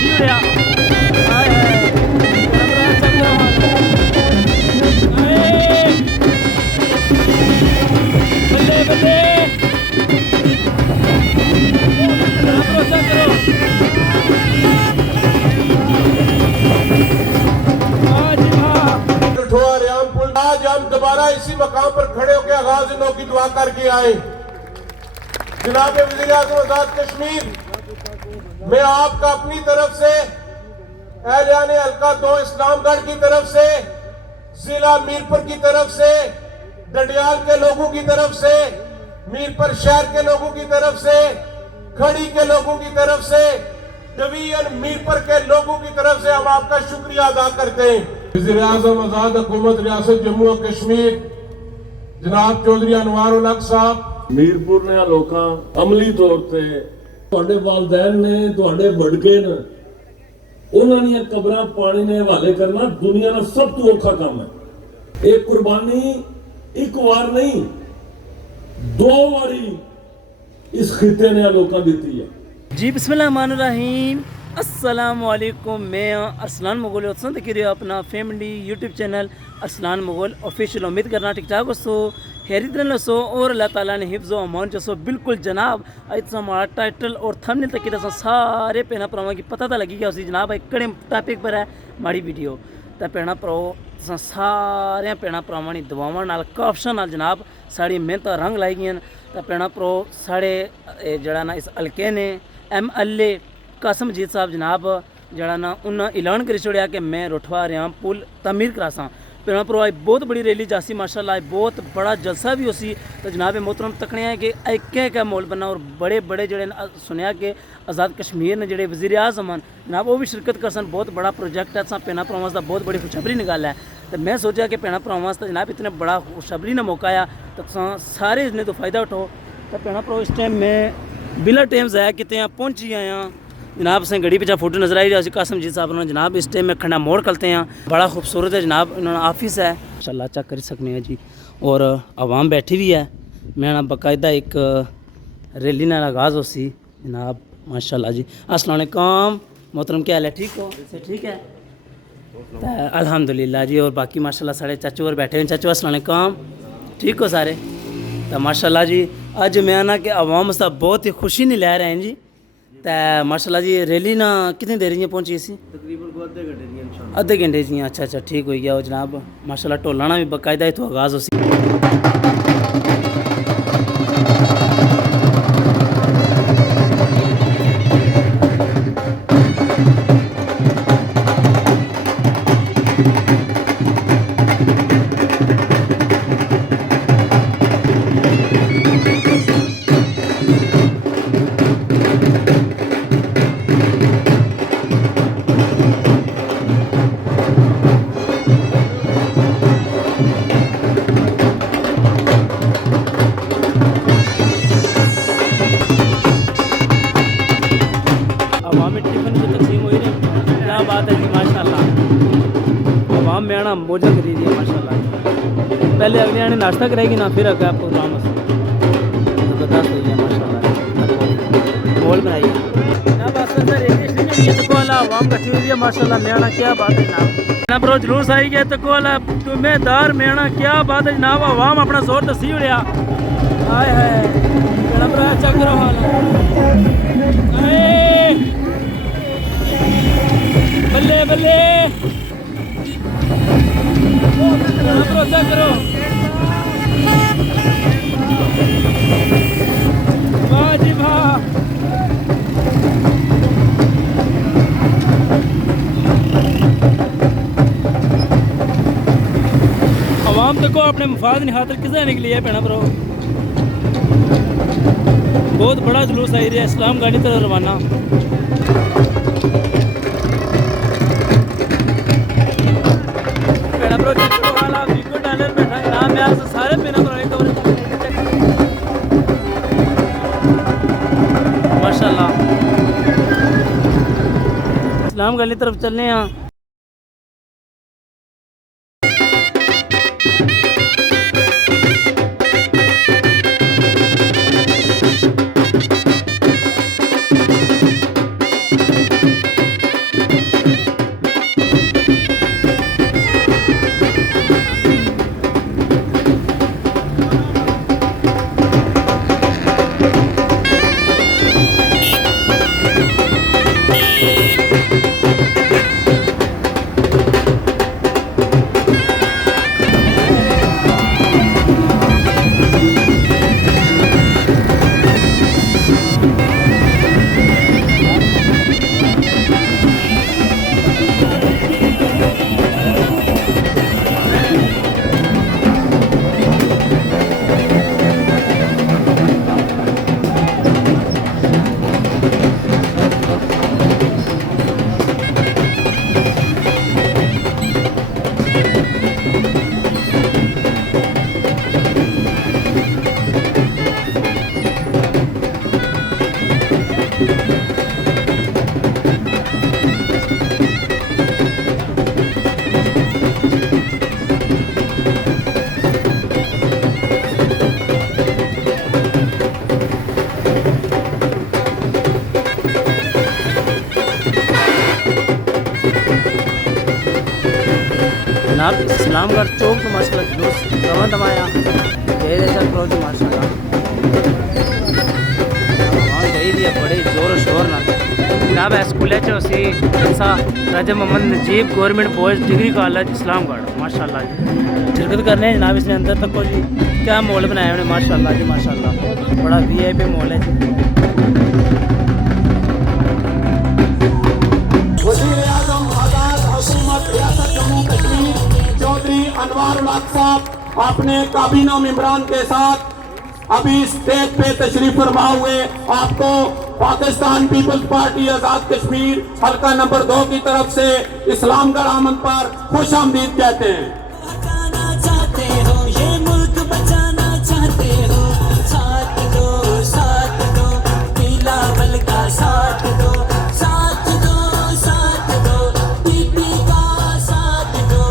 दसी उड़िया हाय हाय बल्ले बल्ले भरोसा करो आज हम दोबारा इसी मकाम पर खड़े होकर आगाज नौ की दुआ करके आए। जनाब वज़ीर आज़म आज़ाद कश्मीर मैं आपका अपनी तरफ से एहलियाने हल्का 2 इस्लामगढ़ की तरफ से जिला मीरपुर की तरफ से डडियाल के लोगों की तरफ से मीरपुर शहर के लोगों की तरफ से खड़ी के लोगों की तरफ से डिवीजन मीरपुर के लोगों की तरफ से हम आपका शुक्रिया अदा करते हैं। वज़ीर आज़म आज़ाद हुकूमत रियासत जम्मू और कश्मीर जनाब चौधरी अनवार उल हक साहब मीरपुर ने लोकां अमली तौर ते ਤੁਹਾਡੇ ਵਾਲਦੈਨ ਨੇ ਤੁਹਾਡੇ ਵਡਕੇ ਨੇ ਉਹਨਾਂ ਦੀਆਂ ਕਬਰਾਂ ਪਾਣੀ ਨੇ ਹਵਾਲੇ ਕਰਨਾ ਦੁਨੀਆ ਦਾ ਸਭ ਤੋਂ ਔਖਾ ਕੰਮ ਹੈ। ਇਹ ਕੁਰਬਾਨੀ ਇੱਕ ਵਾਰ ਨਹੀਂ 2 ਵਾਰੀ ਇਸ ਖਿੱਤੇ ਨੇ ਲੋਕਾਂ ਦਿੱਤੀ ਹੈ। जी बिस्मिल्लाहिर्रहमानिर्रहीम अस्सलाम वालेकुम। मैं अरसलान मुगल पसंद करिए अपना family YouTube channel Arsalan Mughal official उम्मीद करना ठीक ठाक हो हैरित सो और अल्लाह ताला ने हिफ्ज़ व अमान जो सो बिल्कुल जनाब आज हमारा टाइटल और थंबनेल तक की सारे भैन भरावां की पता तो लगी गया उसी जनाब एक कड़े टॉपिक पर है माड़ी वीडियो तो भैन भराओ सारे भैन भरावां दी दुआवां नाल काफशां नाल जनाब साड़ी मेहनत रंग लाई गई तो भैन भराओ साढ़े जड़ा ना इस हल्के ने MLA कासमजीत साहब जनाब जड़ा ना उन्हें ऐलान कर छोड़ा कि मैं रोठवा रियाम पुल तमीर करासा भैन भराओ आज बहुत बड़ी रैली जासी माशाल्लाह बहुत बड़ा जलसा भी होसी तो जनाब मोहतरम तकने है कि एक माहौल बना और बड़े बड़े जड़े सुनिया कि आज़ाद कश्मीर ने जड़े वज़ीर आज़म हैं जनाब वो भी शिरकत कर सन बहुत बड़ा प्रोजेक्ट है भैन भरावां का बहुत बड़ी खुशखबरी निकाल है तो मैं सोचा कि भैन भरावां जनाब इतना बड़ा खुशखबरी ना मौका आया तो सारे इसने तो फ़ायदा उठाओ तो भैन भराओ इस टाइम मैं बिला टाइम ज़ाया कितने पहुँची आया जनाब से गड़ी पीछा फोटो नजर आई रही कासमजीत साहब ने जनाब इस टाइम में खंडा मोड़ करते हैं बड़ा खूबसूरत है जनाब इन्होंने ऑफिस है माशाल्लाह चेक कर सकते हैं जी और आवाम बैठी भी है मैं ना बाकायदा एक रैली ना आगाज़ हो सी जनाब माशाल्लाह जी। अस्सलाम वालेकुम मोहतरम क्या हाल है ठीक हो से ठीक है अल्हम्दुलिल्लाह जी और बाकी माशाल्लाह सारे चाचू और बैठे हैं चाचू अस्सलाम वालेकुम ठीक हो सारे तो माशाल्लाह जी अज मैं ना कि आवाम से बहुत ही खुशी नहीं ले रहे हैं जी तो माशाल्लाह जी रैली ना कितनी देर में पहुंची सी तकरीबन आधे घंटे जी अच्छा अच्छा ठीक हो गया वो जनाब माशाल्लाह ढोलाना भी बाकायदा तो आगाज़ हो सी मौजा करी दी है माशाल्लाह पहले अगले आने नाश्ता कराएगी ना फिर अगर प्रोग्राम ज़बरदस्त हुई है माशाल्लाह मॉल बनाइए ना बस सर रेलवे तो वाला आवाम कट्ठी हुई है माशाल्लाह मेरा क्या बात है जनाब ना ब्रो जुलूस आई गया तो वाला तुम्हेदार मेरा क्या बात है जनाब आवाम अपना जोर दसी उड़िया हाय हाय मेरा ब्रो चेक करो हाल बल्ले बल्ले भरोसा करो वाह जी वाह आवाम देखो अपने मफाद की खातिर किसे निकली है भैन भराओ बहुत बड़ा जुलूस आई रहा है इस्लाम गाड़ी तरह रवाना सारे माशाल्लाह इस्लाम गली तरफ चलने हैं جناب اسلام گڑھ چوک تو ماشاء اللہ جلوس رواں دمایا جیسا کرو جی ماشاء اللہ وہاں گئی دی بڑے زور و شور نہ جناب اسکول ہے اسی ایسا راجہ محمد نجیب گورنمنٹ بوائز ڈگری کالج اسلام گڑھ ماشاء اللہ جی شرکت کرنے ہیں جناب اس میں اندر تک کو جی کیا ماحول بنایا انہوں نے ماشاء اللہ جی ماشاء اللہ بڑا وی آئی پی ماحول ہے جی وزیر اعظم آزاد حکومت ریاست جموں کشمیر چودھری انوار الحق صاحب اپنے کابینہ ممبران کے ساتھ ابھی اسٹیج پہ تشریف فرما ہوئے آپ کو پاکستان پیپلز پارٹی آزاد کشمیر حلقہ نمبر 2 کی طرف سے اسلام گڑھ آمد پر خوش آمدید کہتے ہیں. بچانا چاہتے ہو یہ ملک بچانا چاہتے ہو ساتھ دو بلاول کا ساتھ دو پی پی کا ساتھ دو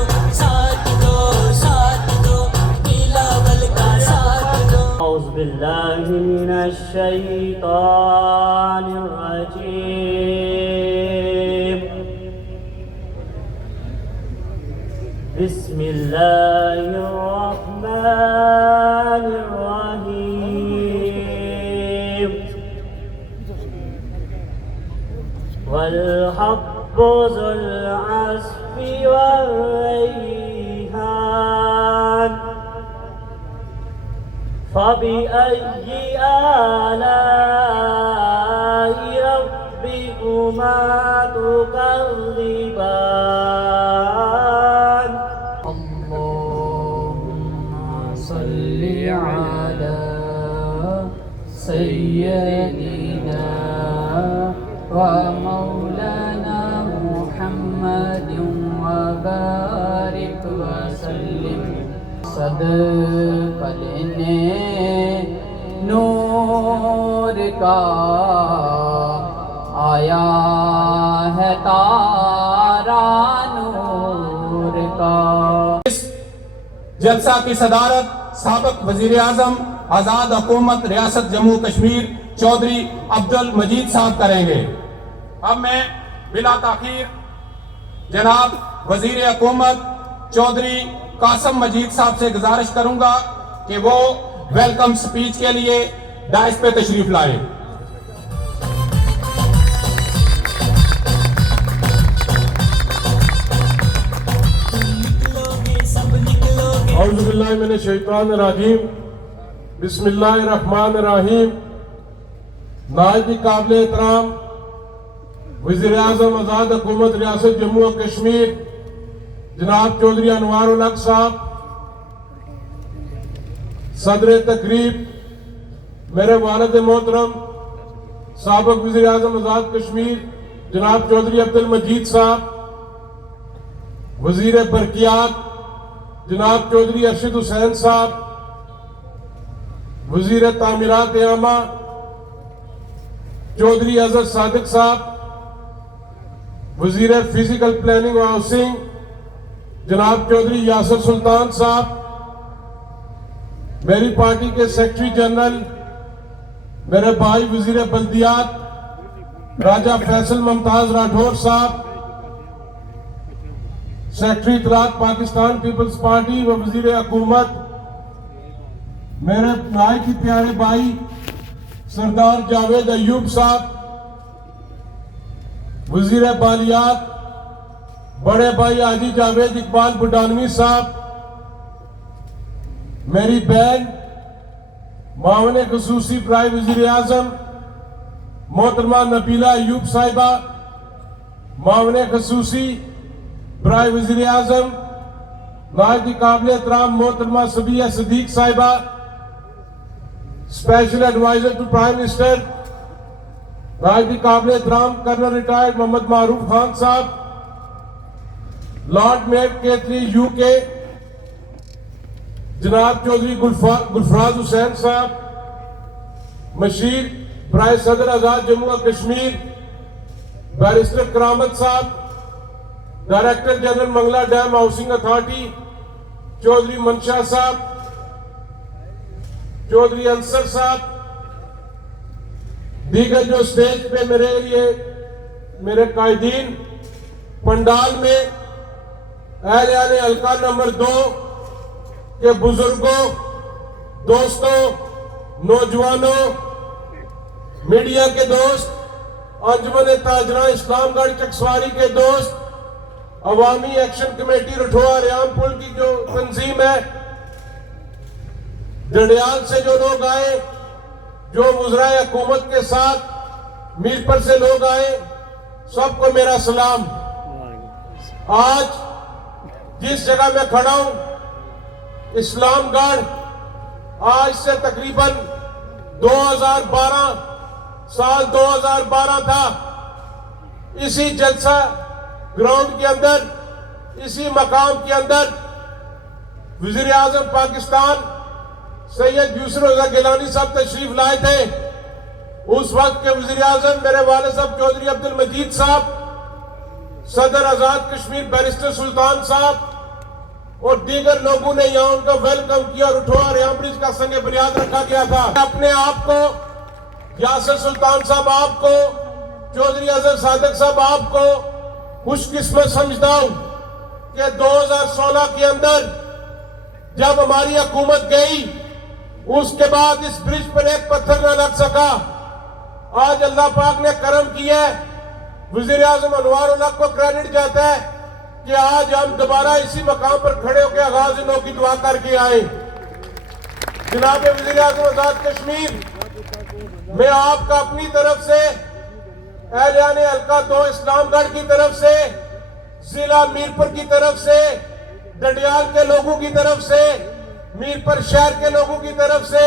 بلاول کا ساتھ دو. اعوذ باللہ من الشیطان الرجیم بسم اللہ الرحمن الرحیم والحب ذو العصف والریحان فبأي آلاء ربكما تكذبان اللهم صل على سيدنا ومولانا محمد وبارك وسلم. صدق لینے نور کا آیا ہے تارا نور کا. اس جلسہ کی صدارت سابق وزیر اعظم آزاد حکومت ریاست جموں کشمیر چودھری عبد المجید صاحب کریں گے. اب میں بلا تاخیر جناب وزیر حکومت چودھری قاسم مجید صاحب سے گزارش کروں گا کہ وہ ویلکم سپیچ کے لیے ڈائس پہ تشریف لائیں. اعوذ باللہ من الشیطان الرجیم بسم اللہ الرحمن الرحیم. نہایت قابل احترام وزیر اعظم آزاد حکومت ریاست جموں و کشمیر جناب چودھری انوار الحق صاحب، صدر تقریب میرے والد محترم سابق وزیر اعظم آزاد کشمیر جناب چودھری عبد المجید صاحب، وزیر برقیات جناب چودھری ارشد حسین صاحب، وزیر تعمیرات عامہ چودھری اظہر صادق صاحب، وزیر فزیکل پلاننگ و ہاؤسنگ جناب چودھری یاسر سلطان صاحب، میری پارٹی کے سیکرٹری جنرل میرے بھائی وزیر بلدیات راجہ فیصل ممتاز راٹھور صاحب، سیکرٹری اطلاعات پاکستان پیپلز پارٹی و وزیر حکومت میرے نہایت ہی پیارے بھائی سردار جاوید ایوب صاحب، وزیر بالیات بڑے بھائی حاجی جاوید اقبال بڈانوی صاحب، میری بہن معاون خصوصی برائے وزیر اعظم محترمہ نبیلہ ایوب صاحبہ، معاون خصوصی برائے وزیر اعظم نہایت قابل احترام محترمہ صبیہ صدیق صاحبہ، special adviser to prime minister نہایت قابل احترام کرنل ریٹائرڈ محمد معروف خان صاحب، لارڈ میئر کیتھری یو کے جناب چودھری گلفراز حسین صاحب، مشیر برائے صدر آزاد جموں و کشمیر بیرسٹر کرامت صاحب، director general Mangla dam housing authority Chaudhry Mansha صاحب، چودھری انصر صاحب، دیگر جو سٹیج پہ میرے قائدین، پنڈال میں اہل حلقہ نمبر 2 کے بزرگوں، دوستوں، نوجوانوں، میڈیا کے دوست، انجمن تاجران اسلام گڑھ چکسواری کے دوست، عوامی ایکشن کمیٹی رٹھوڑا ریام پل کی جو تنظیم ہے، ڈنڈیال سے جو لوگ آئے، جو وزرائے حکومت کے ساتھ میر پر سے لوگ آئے، سب کو میرا سلام۔ آج جس جگہ میں کھڑا ہوں، اسلام گڑھ، آج سے تقریباً 2012 تھا، اسی جلسہ گراؤنڈ کے اندر، اسی مقام کے اندر وزیر اعظم پاکستان سید یوسف رضا گیلانی صاحب تشریف لائے تھے۔ اس وقت کے وزیر اعظم میرے والد صاحب چودھری عبد المجید صاحب، صدر آزاد کشمیر بیرسٹر سلطان صاحب اور دیگر لوگوں نے یہاں ان کا ویلکم کیا اور رٹھوڑا ریام برج کا سنگ بنیاد رکھا گیا تھا۔ اپنے آپ کو، یاسر سلطان صاحب آپ کو، چودھری اظہر صادق صاحب آپ کو خوش قسمت سمجھتا ہوں کہ 2016 کے اندر جب ہماری حکومت گئی، اس کے بعد اس برج پر ایک پتھر نہ لگ سکا۔ آج اللہ پاک نے کرم کیا ہے، وزیر اعظم انوار الحق کو کریڈٹ جاتا ہے کہ آج ہم دوبارہ اسی مقام پر کھڑے ہو کے آغاز نو کی دعا کر کے آئے۔ جناب وزیر اعظم آزاد کشمیر، میں آپ کا اپنی طرف سے، اہلیان حلقہ 2 اسلام گڑھ کی طرف سے، ضلع میرپور کی طرف سے، ڈنڈیال کے لوگوں کی طرف سے، میرپور شہر کے لوگوں کی طرف سے،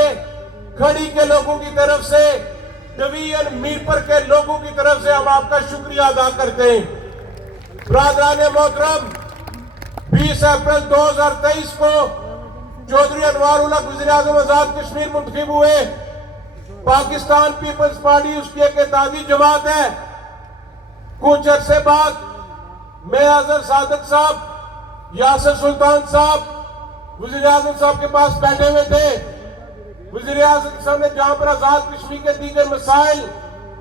کھڑی کے لوگوں کی طرف سے، ڈویژن میرپور کے لوگوں کی طرف سے ہم آپ کا شکریہ ادا کرتے ہیں۔ برادران محترم، 20 اپریل 2023 کو چودھری انوار الحق وزیر اعظم آزاد کشمیر منتخب ہوئے۔ پاکستان پیپلز پارٹی اس کی ایک اتحادی جماعت ہے۔ کچھ عرصے بعد میں اظہر صادق صاحب، یاسر سلطان صاحب وزیر اعظم صاحب کے پاس بیٹھے ہوئے تھے۔ وزیر اعظم صاحب نے جہاں پر آزاد کشمیر کے دیگر مسائل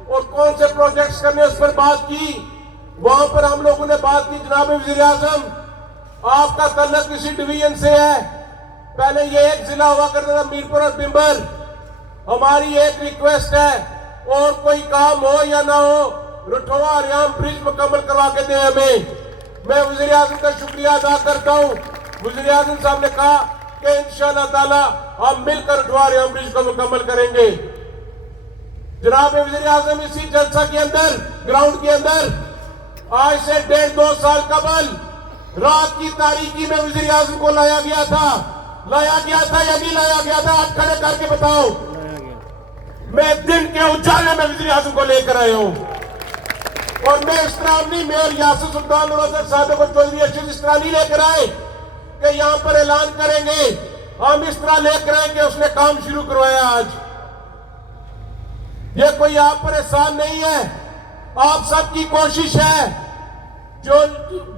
اور کون سے پروجیکٹس کرنے اس پر بات کی، وہاں پر ہم لوگوں نے بات کی، جناب وزیر اعظم آپ کا تعلق کسی ڈویژن سے ہے، پہلے یہ ایک ضلع ہوا کرتا تھا میرپور اور بمبر، ہماری ایک ریکویسٹ ہے، اور کوئی کام ہو یا نہ ہو، رٹھوڑا ریام برج مکمل کروا کے دیں ہمیں۔ میں وزیر اعظم کا شکریہ ادا کرتا ہوں۔ وزیر اعظم صاحب نے کہا کہ انشاءاللہ تعالی ہم مل کر رٹھوڑا ریام برج کو مکمل کریں گے۔ جناب وزیر اعظم، اسی جلسہ کے اندر، گراؤنڈ کے اندر، آج سے 1.5-2 سال قبل رات کی تاریکی میں وزیر اعظم کو لایا گیا تھا یا نہیں لایا گیا تھا؟ ہاتھ کھڑے کر کے بتاؤ۔ میں دن کے اجالے میں وزیر اعظم کو لے کر آئے ہوں، اور میں اس طرح نہیں، میں اور یاسر سلطان اور اظہر صادق اور چودھری اشرف اس طرح نہیں لے کر آئے کہ یہاں پر اعلان کریں گے، ہم اس طرح لے کر آئیں کہ اس نے کام شروع کروایا۔ آج یہ کوئی آپ پر احسان نہیں ہے، آپ سب کی کوشش ہے، جو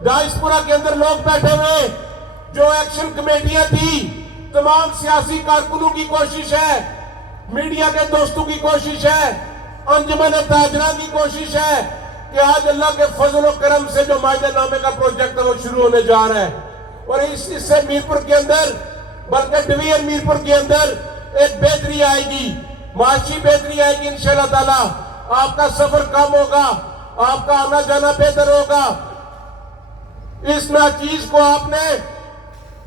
ڈائسپورا کے اندر لوگ بیٹھے ہوئے، جو ایکشن کمیٹیاں تھی، تمام سیاسی کارکنوں کی کوشش ہے، میڈیا کے دوستوں کی کوشش ہے، انجمن تاجران کی کوشش ہے کہ آج اللہ کے فضل و کرم سے جو معاہدہ نامے کا پروجیکٹ ہے وہ شروع ہونے جا رہا ہے، اور اس سے میرپور کے اندر، بلکہ ڈویژن میرپور کے اندر ایک بہتری آئے گی، معاشی بہتری آئے گی انشاءاللہ تعالی۔ آپ کا سفر کم ہوگا، آپ کا آنا جانا بہتر ہوگا۔ اس ناچیز کو آپ نے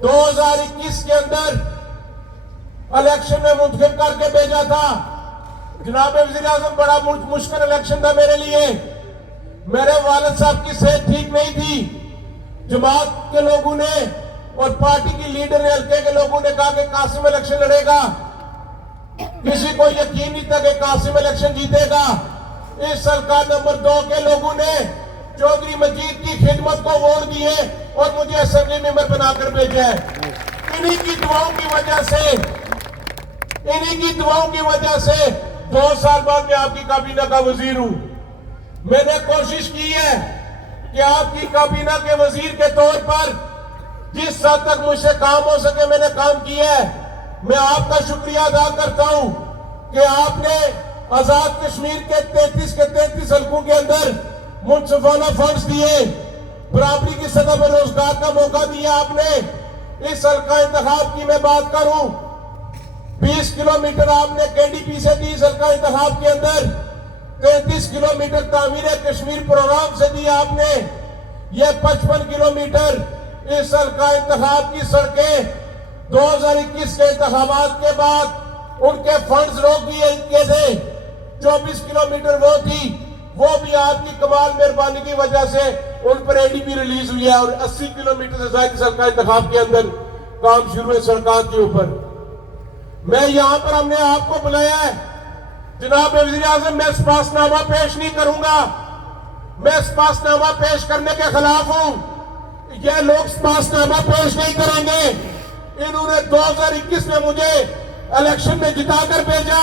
2021 کے اندر الیکشن میں منتخب کر کے بھیجا تھا۔ جناب وزیر اعظم، بڑا مشکل الیکشن تھا میرے لیے، میرے والد صاحب کی صحت ٹھیک نہیں تھی، جماعت کے لوگوں نے اور پارٹی کی لیڈر نے، حلقے کے لوگوں نے کہا کہ قاسم الیکشن لڑے گا، کسی کو یقین نہیں تھا کہ قاسم الیکشن جیتے گا۔ اس حلقہ نمبر 2 کے لوگوں نے چودھری مجید کی خدمت کو ووٹ دیے اور مجھے اسمبلی ممبر بنا کر بھیجا ہے۔ انہی کی دعاؤں کی وجہ سے 2 سال بعد میں آپ کی کابینہ کا وزیر ہوں۔ میں نے کوشش کی ہے کہ آپ کی کابینہ کے وزیر کے طور پر جس حد تک مجھ سے کام ہو سکے میں نے کام کیا ہے۔ میں آپ کا شکریہ ادا کرتا ہوں کہ آپ نے آزاد کشمیر کے 33 حلقوں کے اندر منصفانہ فنڈز دیے، बराबरी की सतह पर रोजगार का मौका दिया आपने। इस हल्का इंतखाब की मैं बात करूं, 20 किलोमीटर आपने केडीपी से दी इस हल्का इंतखाब के अंदर, 33 किलोमीटर तामीर कश्मीर प्रोग्राम से दी आपने। ये 55 किलोमीटर इस हल्का इंतखाब की सड़कें 2021 के इंतखाबात के बाद उनके फंड्स रोक दिए थे। 24 किलोमीटर वो थी, वो भी आपकी कमाल मेहरबानी की वजह से उन पर एडीपी रिलीज हुई है और 80 किलोमीटर से ज्यादा सड़क इंतखाब के अंदर काम शुरू है सड़कों के ऊपर। मैं यहाँ पर हमने आपको बुलाया है जनाब वज़ीर आज़म, मैं स्पासनामा पेश नहीं करूंगा, मैं स्पासनामा पेश करने के खिलाफ हूं। ये लोग स्पासनामा पेश नहीं करेंगे। इन्होंने 2021 में मुझे इलेक्शन में जिताकर भेजा।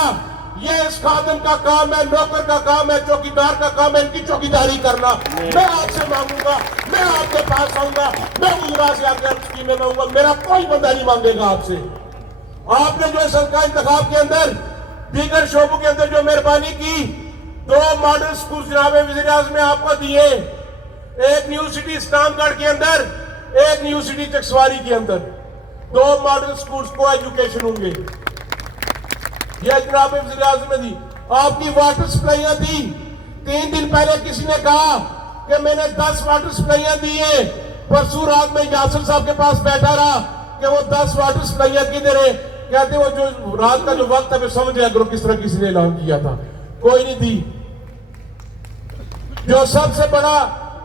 ये इस खादम का काम है, नौकर का काम है, चौकीदार का काम है इनकी चौकीदारी करना। मैं आपसे मांगूंगा, मैं आपके पास आऊंगा, मैं गुजरात से आकर स्कीमें मांगूंगा, मेरा कोई बंदा नहीं मांगेगा आपसे। आपने जो सरकार इंतखाब के अंदर दीगर शोबों के अंदर जो मेहरबानी की, 2 मॉडल स्कूल जनाब वज़ीर आज़म ने आपको दिए, एक न्यू सिटी इस्लामगढ़ के अंदर, एक न्यू सिटी चकसवारी के अंदर, 2 मॉडल स्कूल्स को एजुकेशन होंगे। यह जनाब वज़ीर आज़म ने दी। आपकी वाटर सप्लाइयां दी, 3 दिन पहले किसी ने कहा कि मैंने 10 वाटर सप्लाइयां दी है। परसों रात में यासिर साहब के पास बैठा रहा कि वो 10 वाटर सप्लाइयां किधर है। कहते वो जो रात का जो वक्त है समझ गया करो किस तरह किसी ने ऐलान किया था, कोई नहीं दी। जो सबसे बड़ा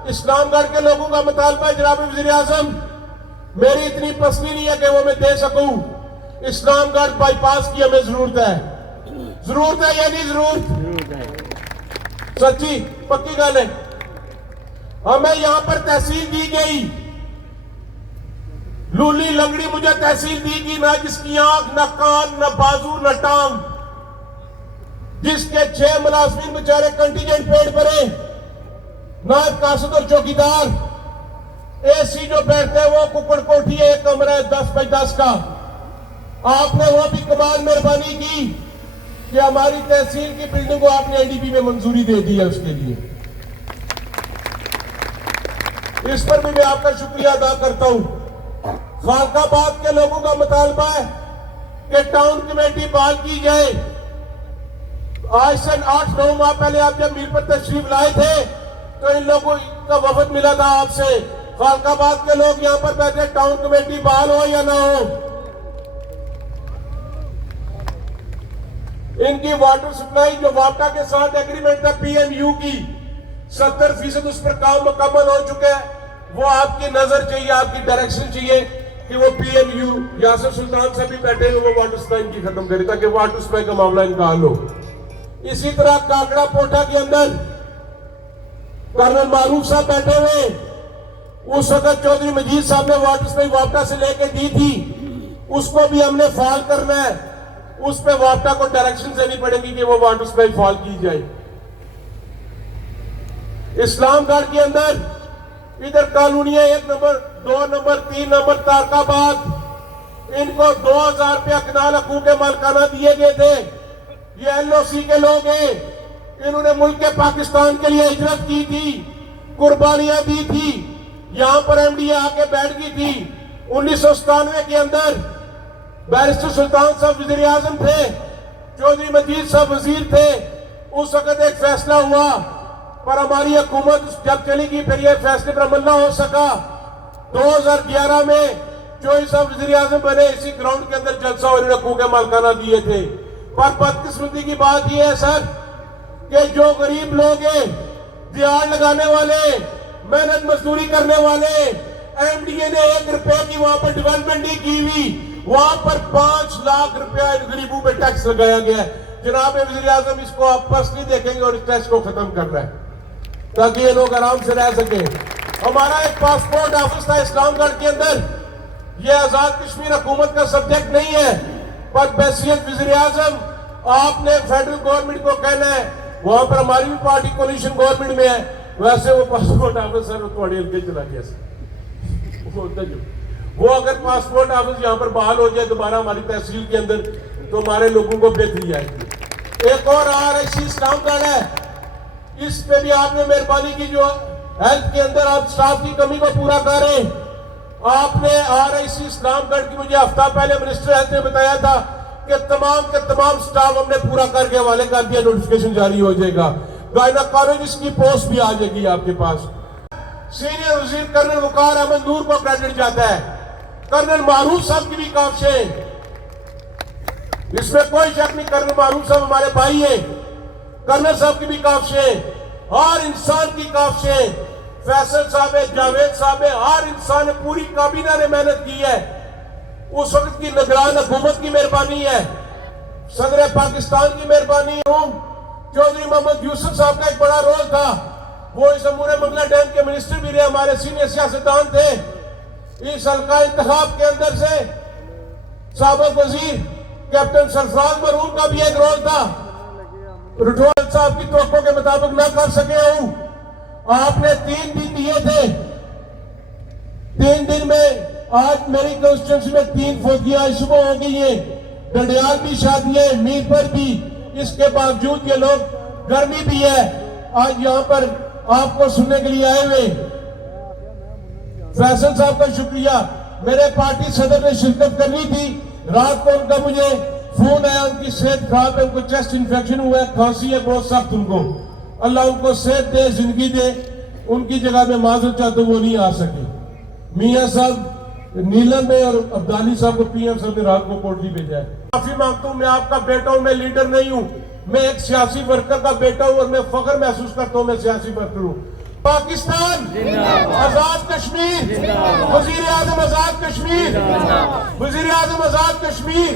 इस्लामगढ़ के लोगों का मुतालबा है जनाब वज़ीर आज़म, मेरी इतनी पसंद नहीं है कि वो मैं दे सकूं। इस्लामगढ़ बाईपास की हमें जरूरत है या नहीं जरूरत? सच्ची पक्की गल है। हमें यहां पर तहसील दी गई, लूली लंगड़ी मुझे तहसील दी गई, ना जिसकी आंख न कान न बाजू न टांग, जिसके 6 मुलाजमीन बेचारे कंटीजेंट पेड़ भरे, नायब कासद और चौकीदार, एसी जो बैठते हैं वो कुकड़ कोठी है, एक कमरा है 10 बाई 10 का। आपने वो भी कमाल मेहरबानी की कि हमारी तहसील की बिल्डिंग को आपने एडीपी में मंजूरी दे दी है। उसके लिए इस पर भी मैं आपका शुक्रिया अदा करता हूं। खालकाबाद के लोगों का मुतालबा है कि टाउन कमेटी बहाल की जाए। आज से 8-9 माह पहले आप जब मीर पर तशरीफ लाए थे तो इन लोगों का वफद मिला था आपसे। खालकाबाद के लोग यहां पर बैठे, टाउन कमेटी बहाल हो या ना हो, इनकी वाटर सप्लाई जो वापटा के साथ एग्रीमेंट था पीएमयू की, 70% उस पर काम मुकम्मल हो चुका है। वो आपकी नजर चाहिए, आपकी डायरेक्शन चाहिए कि वो पीएमयू यासिर सुल्तान साहब भी बैठे हुए वो वाटर सप्लाई की खत्म करे ताकि वाटर सप्लाई का मामला इनका हल हो। इसी तरह काकड़ा पोटा के अंदर कर्नल मारूफ साहब बैठे हुए, उस वक्त चौधरी मजीद साहब ने वाटर सप्लाई वापटा से लेके दी थी, उसको भी हमने फाल करना है। उस पे वापटा को डायरेक्शन देनी पड़ेगी कि वो वाटर सप्लाई फाल की जाए। इस्लामगढ़ के अंदर इधर कॉलोनियां 1 नंबर 2 नंबर 3 नंबर तारकाबाद, इनको 2000 रुपया कनाल हकूक मालकाना दिए गए थे। ये एलओसी के लोग हैं, इन्होंने मुल्क के पाकिस्तान के लिए हिजरत की थी, कुर्बानियां दी थी। यहां पर एमडीए आके बैठ गई थी। 1997 के अंदर बैरिस्टर सुल्तान साहब वज़ीर आज़म थे, चौधरी मजीद साहब वजीर थे। उस वक्त एक फैसला हुआ पर हमारी हुकूमत जब चली गई फिर ये फैसले पर अमल ना हो सका। 2011 में चौधरी साहब वज़ीर आज़म बने, इसी ग्राउंड के अंदर जलसा और हकूक मालकाना दिए थे। पर बदकिस्मती की बात यह है सर कि जो गरीब लोग हैं, दिहाड़ लगाने वाले, मेहनत मजदूरी करने वाले, एमडीए ने 1 रुपए की वहां पर डेवलपमेंट नहीं की हुई, वहां पर 5 लाख रुपया इन गरीबों पे टैक्स लगाया गया है। जनाब वज़ीर आज़म इसको आप पर्सनली देखेंगे और इस टैक्स को खत्म करना है ताकि ये लोग आराम से रह सके। हमारा एक पासपोर्ट ऑफिस था इस्लामगढ़ के अंदर, ये आजाद कश्मीर हुकूमत का सब्जेक्ट नहीं है, पर बहसीयत वज़ीर आज़म आपने फेडरल गवर्नमेंट को कहना है, वहां पर हमारी भी पार्टी कोलिशन गवर्नमेंट में है, वैसे वो पासपोर्ट ऑफिस थोड़ी हल्के चला गया। वो अगर पासपोर्ट ऑफिस यहाँ पर बहाल हो जाए दोबारा हमारी तहसील के अंदर तो हमारे लोगों को बेहतरी आएगी। एक और RIC इस्लामगढ़ है, इस पे भी आपने मेहरबानी की, जो हेल्थ के अंदर आप स्टाफ की कमी को पूरा करें। आपने RIC इस्लामगढ़ की मुझे हफ्ता पहले मिनिस्टर हेल्थ ने बताया था कि तमाम के तमाम स्टाफ हमने पूरा करके हवाले कर दिया, नोटिफिकेशन जारी हो जाएगा। गायनाकोलॉजिस्ट की पोस्ट भी आ जाएगी आपके पास। सीनियर वजीर कर्नल वकार अहमद नूर को क्रेडिट जाता है, कर्नल मारूफ साहब की भी काबिशें, इसमें कोई शक नहीं। कर्नल मारूफ साहब हमारे भाई हैं, कर्नल साहब की भी काबिशें, हर इंसान की काबिशें, फैसल साहब है, जावेद साहब है, हर इंसान ने, पूरी काबीना ने मेहनत की है। उस वक्त की निगरान हुकूमत की मेहरबानी है, सदर पाकिस्तान की मेहरबानी हूं। चौधरी मोहम्मद यूसुफ साहब का एक बड़ा रोल था, वो इस अमूर मंगला डैम के मिनिस्टर भी रहे, हमारे सीनियर सियासतदान थे। इस हल्का इंतखाब के अंदर से साबिक वजीर कैप्टन सरफराज मरहूम का भी एक रोल था। रठौड़ साहब की तवक्को के मुताबिक ना कर सके हूं। आपने 3 दिन दिए थे, 3 दिन में आज मेरी कंस्टिट्यूंसी में 3 फौजियां सुबह हो गई हैं, डंडियाल भी शादी है, मीरपुर भी। इसके बावजूद ये लोग, गर्मी भी है, आज यहाँ पर आपको सुनने के लिए आए हुए। फैसल साहब का शुक्रिया। मेरे पार्टी सदर ने शिरकत करनी थी, रात को उनका मुझे फोन आया, उनकी सेहत खराब है, उनको चेस्ट इन्फेक्शन हुआ है, खांसी है बहुत सख्त उनको। अल्लाह उनको सेहत दे, जिंदगी दे। उनकी जगह में माजूद चाहते वो नहीं आ सके। मियाँ साहब नीलम में और अब्दाली साहब को PM साहब ने रात को कोटली भेजा है। माफी मांगता हूँ, मैं आपका बेटा हूँ, मैं लीडर नहीं हूँ, मैं एक सियासी वर्कर का बेटा हूँ और मैं फख्र महसूस करता हूँ मैं सियासी वर्कर हूँ। पाकिस्तान आजाद कश्मीर, वजीर आजम आजाद कश्मीर, वजीर आजम आजाद कश्मीर,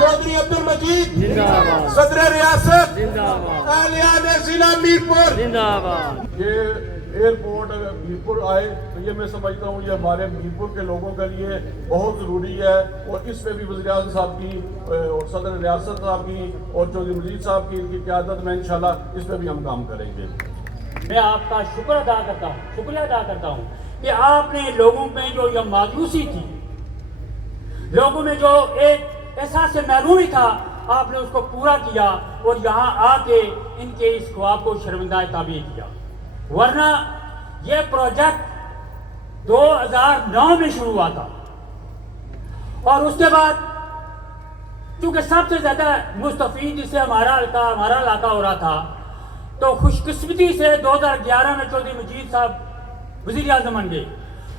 चौधरी अब्दुल मजीद सदर रियासत, आलियाने जिला मीरपुर। ये एयरपोर्ट मीरपुर आए तो ये मैं समझता हूँ ये हमारे मीरपुर के लोगों के लिए बहुत ज़रूरी है, और इसमें भी वज़ीर आज़म साहब की और सदर रियासत साहब की और चौधरी मजीद साहब की इनकी क़यादत में इंशाल्लाह इसमें भी हम काम करेंगे। मैं आपका शुक्रिया अदा करता हूँ कि आपने लोगों में जो यह मायूसी थी, लोगों में जो एक एहसास महरूमी था, आपने उसको पूरा किया और यहाँ आके इनके इस ख्वाब को शर्मिंदा ताबीर किया। वरना ये प्रोजेक्ट 2009 में शुरू हुआ था और उसके बाद चूंकि सबसे ज्यादा मुस्तफीद जिससे हमारा इलाका हो रहा था, तो खुशकिस्मती से 2011 में चौधरी मजीद साहब वजीर आजम बन गए।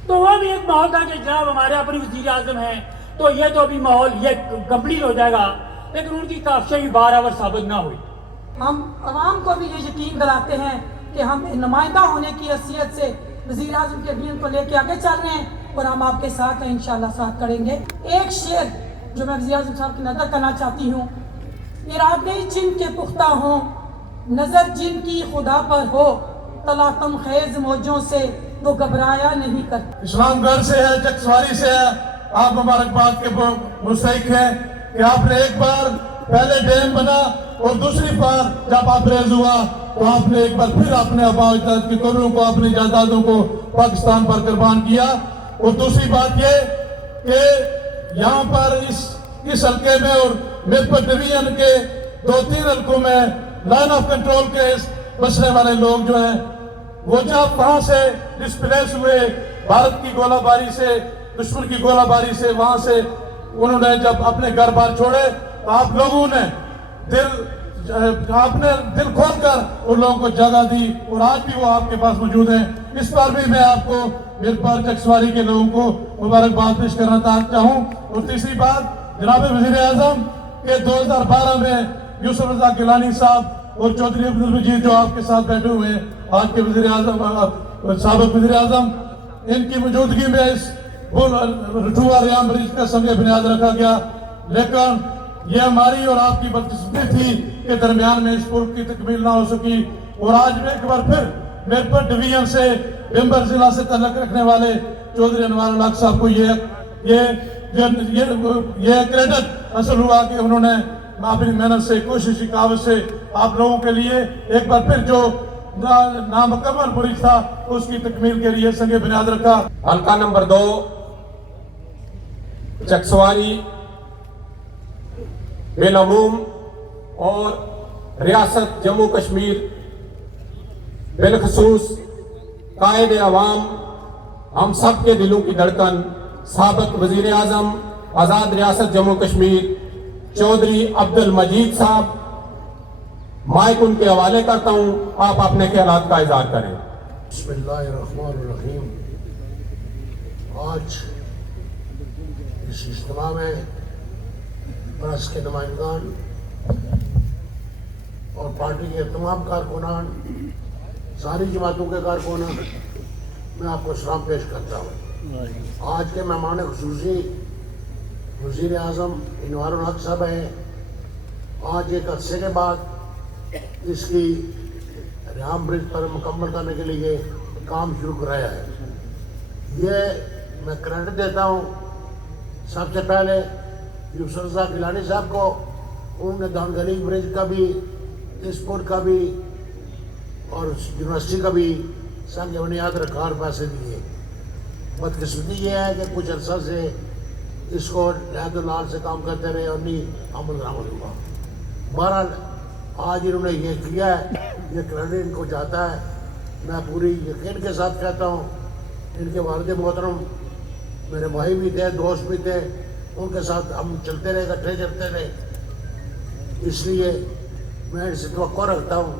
तो वो भी एक माहौल था कि जनाब हमारे अपने वजीर आजम हैं, तो ये तो अभी माहौल ये कंप्लीट हो जाएगा, लेकिन उनकी काफिशें भी बारआवर साबित ना हुई। हम आवाम को भी ये यकीन दिलाते हैं कि हम नुमाइंदा होने की हैसियत से वज़ीर आज़म के विजन को लेके आगे चल रहे हैं और हम आपके साथ हैं, इंशाल्लाह साथ करेंगे। एक शेर जो मैं वज़ीर आज़म साहब की नज़र करना चाहती हूँ, इरादे जिनके पुख्ता हों, नज़र जिनकी खुदा पर हो, तलातम खेज मौजों से वो घबराया नहीं करता। इस्लामगढ़ से है, चकसवारी से है, आप मुबारकबाद के मुस्तहिक हैं कि आपने एक बार पहले डैम बना और दूसरी बार जब अपरेज हुआ तो आपने एक बार फिर अपने आबाद की कब्रों को, अपनी जायदादों को पाकिस्तान पर कुर्बान किया। और दूसरी बात ये कि यहाँ पर इस हल्के में और मीरपुर डिवीजन के 2-3 हल्कों में लाइन ऑफ कंट्रोल के बसने वाले लोग जो हैं वो जब वहां से डिस्प्लेस हुए भारत की गोलाबारी से, दुश्मन की गोलाबारी से, वहां से उन्होंने जब अपने घर बार छोड़े तो आप लोगों ने आपने दिल खोलकर उन लोगों को जगह दी और आज भी वो आपके पास मौजूद हैं। इस पर भी मैं आपको मीरपुर चकसवारी के लोगों को मुबारकबाद पेश करना चाहूँ। और तीसरी बात, जनाब वज़ीर आज़म के 2012 में यूसुफ रज़ा गिलानी साहब और चौधरी अब्दुल मजीद जो आपके साथ बैठे हुए हैं, आज के वज़ीर आज़म, साबिक़ वज़ीर आज़म, इनकी मौजूदगी में इस रठुआ रियाम ब्रिज का संग बुनियाद रखा गया। लेकिन ये हमारी और आपकी बदकिस्मती थी के दरमियान में इस पुल की तकमील ना हो सकी। और आज मैं एक बार फिर मीरपुर डिवीजन से बिम्बर जिला से तल्लुक़ रखने वाले चौधरी अनवार उल हक साहब को ये क्रेडिट हासिल हुआ कि उन्होंने अपनी मेहनत से, कोशिश की कावत से आप लोगों के लिए एक बार फिर जो नामुकम्मल ब्रिज था उसकी तकमील के लिए संग बुनियाद रखा। हल्का नंबर 2 चकसवारी बिलअमूम और रियासत जम्मू कश्मीर बिलखसूस कायद अवाम, हम सब के दिलों की धड़कन, साबिक वजीर आजम आज़ाद रियासत जम्मू कश्मीर चौधरी अब्दुल मजीद साहब, माइक उनके हवाले करता हूँ, आप अपने ख्यालात का इजहार करें। बिस्मिल्लाहिर्रहमानिर्रहीम। आज इस इज्तिमा में प्रेस के नुमाइंदान और पार्टी के तमाम कारकुनान, सारी जमातों के कारकुन, मैं आपको सलाम पेश करता हूँ। आज के मेहमान खुसूसी वज़ीर आज़म इनवारुल हक साहब हैं। आज एक अरसे के बाद इसकी रिहाम ब्रिज पर मुकम्मल करने के लिए काम शुरू कराया है। ये मैं क्रेडिट देता हूँ सबसे पहले यूसुफ रज़ा गिलानी साहब को। उन्होंने दानगनी ब्रिज का भी, इस पुल का भी और यूनिवर्सिटी का भी संग बुनियाद रखा और पैसे दिए। बदकिस्मती ये है कि कुछ अर्सा से इसको लहदुल्लाल से काम करते रहे और नहीं अमल दरामद हुआ। बहरहाल आज इन्होंने ये किया है, ये क्रेडिट इनको जाता है। मैं पूरी यकीन के साथ कहता हूँ, इनके वालिद मोहतरम मेरे भाई भी थे, दोस्त भी थे, उनके साथ हम चलते रहे, इकट्ठे चलते रहे। इसलिए मैं इनसे तवक्को रखता हूँ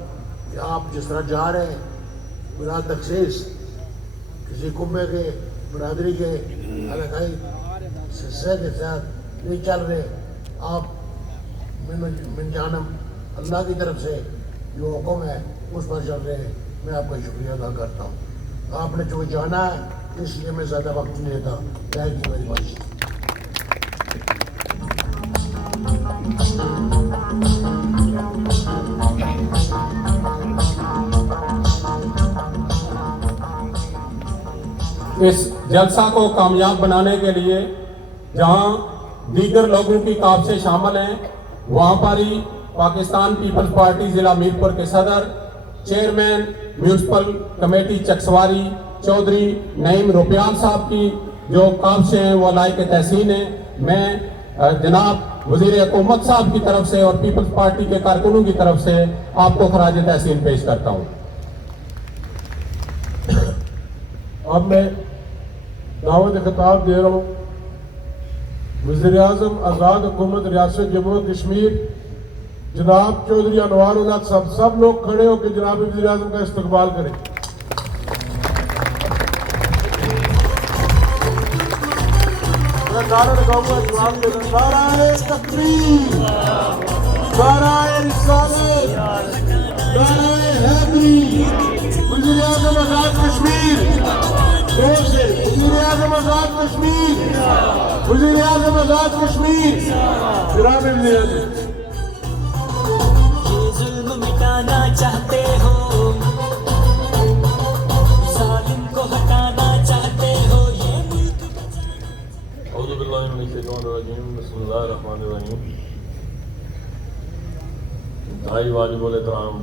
कि आप जिस तरह जा रहे हैं बिला तखसीस किसी कुम्बे के, बरादरी के, इलाकाई सिलसिले के साथ नहीं चल रहे। आप मिन जानम अल्लाह की तरफ से जो हुक्म है उस पर चल रहे हैं। मैं आपका शुक्रिया अदा करता हूँ। आपने जो जाना है इसलिए मैं ज़्यादा वक्त नहीं लेता। Thank you very much. इस जलसा को कामयाब बनाने के लिए जहां दीगर लोगों की काबशें शामिल हैं, वहां पर ही पाकिस्तान पीपल्स पार्टी जिला मीरपुर के सदर, chairman municipal committee Chakswari Chaudhry Naeem Rupyal साहब की जो काबशें हैं वो लायक तहसीन हैं। मैं जनाब वजीर हुकूमत साहब की तरफ से और पीपल्स पार्टी के कारकुनों की तरफ से आपको खराज तहसीन पेश करता हूँ। अब मैं दावत खिताब दे रहा हूँ वज़ीर आज़म आज़ाद हुकूमत रियासत जम्मू कश्मीर जनाब चौधरी अनवारुल हक साहब। सब लोग खड़े होकर जनाब वज़ीर आज़म का इस्तकबाल करें। मैं नारा लगाऊंगा, जवाब देना। नाराए तकबीर, नाराए रिसालत, नाराए हैदरी। वज़ीर आज़म आज़ाद कश्मीर, वज़ीर आज़म आज़ाद कश्मीर, वज़ीर आज़म आज़ाद कश्मीर। जनाब वज़ीर आज़म, ये जुल्म मिटाना चाहते हो, जालिम को हटाना चाहते हो, ये मुल्क औज़ु बिल्लाहि मिनश शैतानिर रजीम, बिस्मिल्लाहिर रहमानिर रहीम। इंतहाई वाजिबुल एहतराम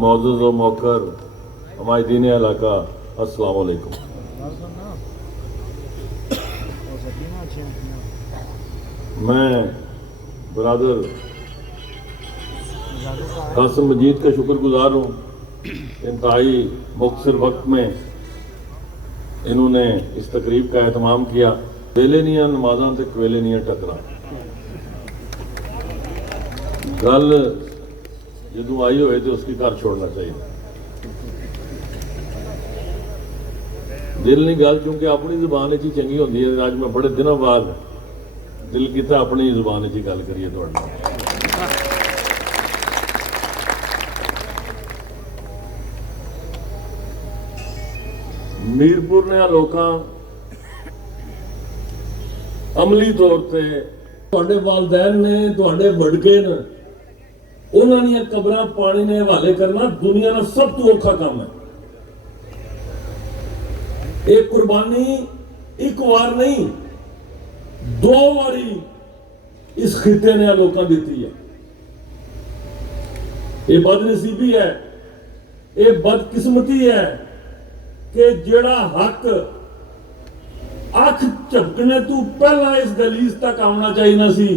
मौजूद व मौकर हमायदीन इलाका, अस्सलाम वालेकुम। मैं बरादर कासिम मजीद का शुक्रगुजार हूँ। इंतहाई मुख्तसर वक्त में इन्होंने इस तकरीब का एहतमाम किया। वेले नहीं नमाजा से कवेले नहीं टकरा गल जो आई होए तो उसकी घर छोड़ना चाहिए। दिल नहीं गल क्योंकि अपनी जुबान ही चंगी होती है। अज मैं बड़े दिनों बाद दिल किया अपनी जुबान ही गल करिए। मीरपुर ने लोकां अमली तौर से तुहाडे वालदैन ने तुहाडे वडके ने उन्हां दीयां कबरां पानी ने हवाले करना दुनिया का सब तो औखा काम है। एक कुर्बानी एक बार नहीं 2 बारी इस खिते ने लोकां दी है। ये बदनसीबी है, ये बदकिस्मती है कि जेड़ा हक अख झपकने तो पहला इस दलीज तक आना चाहिए सी,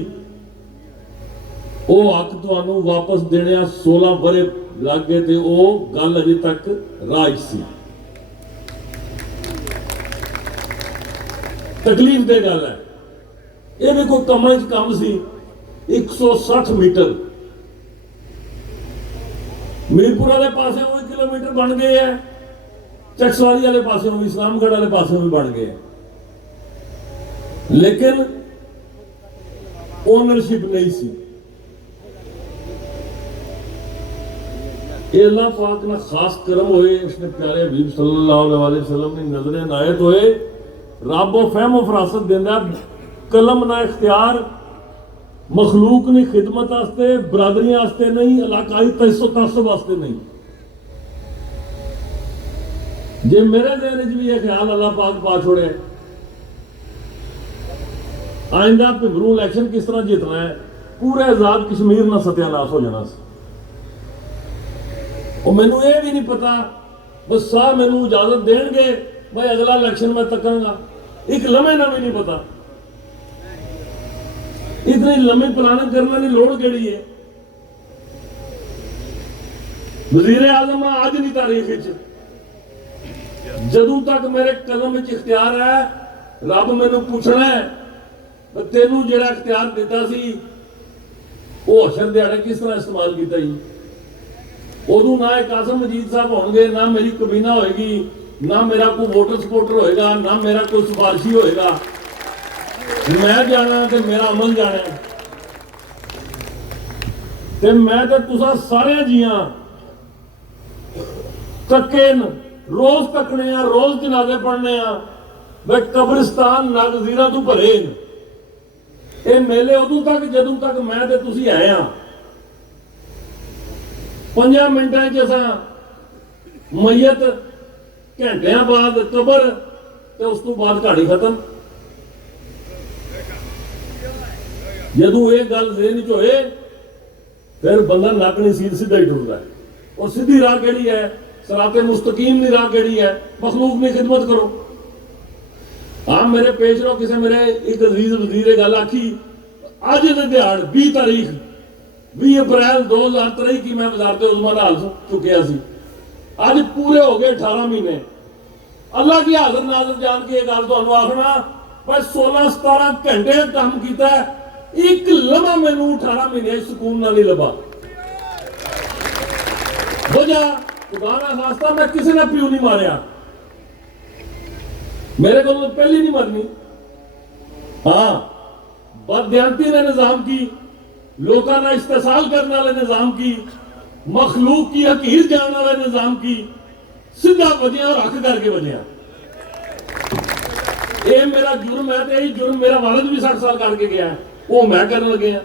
वो हक तुहानू वापस देने 16 बरे लग गए थे। वो गल अजे तक राज सी। ਤਕਲੀਫ ਦੀ ਗੱਲ ਹੈ। ਇਹ ਵੀ ਕੋਈ ਕੰਮਾਂ 'ਚ ਕੰਮ ਸੀ। 160 ਮੀਟਰ ਮੀਰਪੁਰ ਵਾਲੇ ਪਾਸੇ ਉਹ ਕਿਲੋਮੀਟਰ ਬਣ ਗਏ ਹੈ, ਚਕਸਵਾਰੀ ਵਾਲੇ ਪਾਸੇ ਵੀ, ਇਸਲਾਮਗੜ੍ਹ ਵਾਲੇ ਪਾਸੇ ਵੀ ਬਣ ਗਏ, लेकिन ओनरशिप नहीं सी। ये अल्लाह पाक ना खास करम होए, उसने प्यारे हबीब सल्लल्लाहु अलैहि वसल्लम की नजर इनायत होए, रब फहम फरासत देंदा, कलम ना इख्तियार मखलूक की खिदमत वास्ते, बरादरी वास्ते नहीं, इलाकाई तसब वास्ते नहीं। जे मेरे ज़हन भी ये ख्याल अल्लाह पाक पा छोड़े, आइंदा भिमरू इलेक्शन किस तरह जीतना है, पूरे आजाद कश्मीर ना सत्यानाश हो जाना सी। और मैनू ये भी नहीं पता, बस साहब मैनू इजाजत देंगे भाई अगला इलेक्शन मैं तकांगा, एक लम्हे ना भी नहीं पता। इतनी लम्हे प्लानिंग करने की लोड़ केड़ी है। वजीर आजम आज की तारीख जदों तक मेरे कलम विच इख्तियार है, रब मैनू पूछना है तेनू जिहड़ा इख्तियार दिता सी वो हशर दिहाड़े किस तरह इस्तेमाल किया जी। उदों ना कासिम मजीद साहब होंगे, ना मेरी कबीना होएगी, ना मेरा कोई वोटर सपोर्टर होएगा, ना मेरा कोई सिफारशी होएगा। मैं जाना ते मेरा अमल जाना, ते मैं ते तुसां सारे जियां तके रोज तकने, रोज जनाजे पढ़ने, वे कब्रिस्तान नागजीरा तू भरे। ये मेले उदों तक जदों तक मैं ते तुसी आए हाँ। 5 मिनटां च असां मैयत, घंटियां बाद कबर, ते उस तो बाद कहानी खत्म। जदों ये गल ज़हन च होए फिर बंदा नक नहीं सीधा ही टुरदा है। और सीधी राह केड़ी है, सराते मुस्तकीम की राह केड़ी है, मखलूक की खिदमत करो। हाँ मेरे पेश रहो, किसी मेरे एक अजीज वजीर गल आखी, अज के दिहाड़ 20 तारीख 20 अप्रैल 2023 की मैं वज़ारत उज़्मा दा हाल चुकिया सी। अज पूरे हो गए 18 महीने। अल्लाह की हाज़िर नाज़िर जान के ये गल तुहानूं आखना, पर 16-17 घंटे काम किया, एक लम्हा मैनूं 18 महीने सुकून नाल नहीं लभा। वजह खुदा ना खास्ता मैं किसी ने प्यू नहीं मारिया, मेरे को पहली नहीं मरनी। हाँ बददियांती ने निजाम की, लोगों का इस्तेसाल करने वाले निजाम की, मखलूक की हकीर जानने वाले निजाम की, सीधा वजह और हक करके वजह। ये मेरा जुर्म है, तो यही जुर्म मेरा वालिद भी 60 साल करके गया है, वो मैं करने लगे हैं।